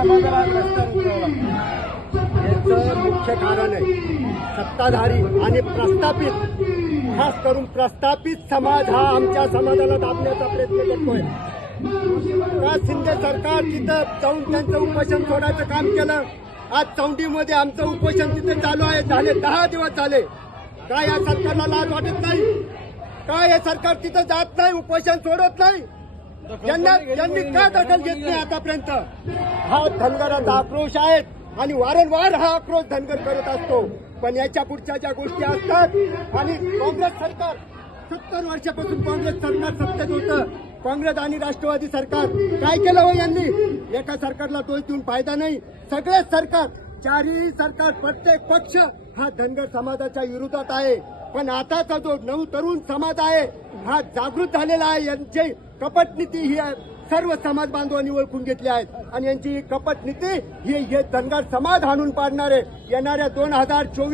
समाजाला याचं मुख्य कारण आहे. सत्ताधारी आणि प्रस्थापित खास करून प्रस्थापित समाज हा आमच्या समाजाला दाबण्याचा प्रयत्न करतोय. का शिंदे सरकार तिथं जाऊन त्यांचं उपोषण सोडायचं काम केलं? आज चौंडीमध्ये आमचं उपोषण तिथे चालू आहे. झाले दहा दिवस झाले. काय या सरकारला लाज वाटत नाही? का हे सरकार तिथं जात नाही उपोषण सोडत नाही? यांना यांनी का दखल घेत नाही आतापर्यंत? हा धनगराचा आक्रोश आहे आणि वारंवार हा आक्रोश धनगर करत असतो. पण याच्या पुढच्या ज्या गोष्टी असतात आणि काँग्रेस सरकार सत्तर वर्षापासून काँग्रेस सरकार सत्तेत होतं. काँग्रेस आणि राष्ट्रवादी सरकार काय केलं हो यांनी? एका सरकारला दोष देऊन फायदा नाही. सगळे सरकार चारही सरकार प्रत्येक पक्ष हा धनगर समाजाच्या विरोधात आहे. पण आताचा जो नऊ तरुण समाज आहे हा जागृत झालेला आहे. यांची कपटनीती ही सर्व समाज बांधवांनी ओळखून घेतली आहे. आणि यांची ही ही हे धनगर समाज हाणून पाडणारे येणाऱ्या दोन हजार चोवीस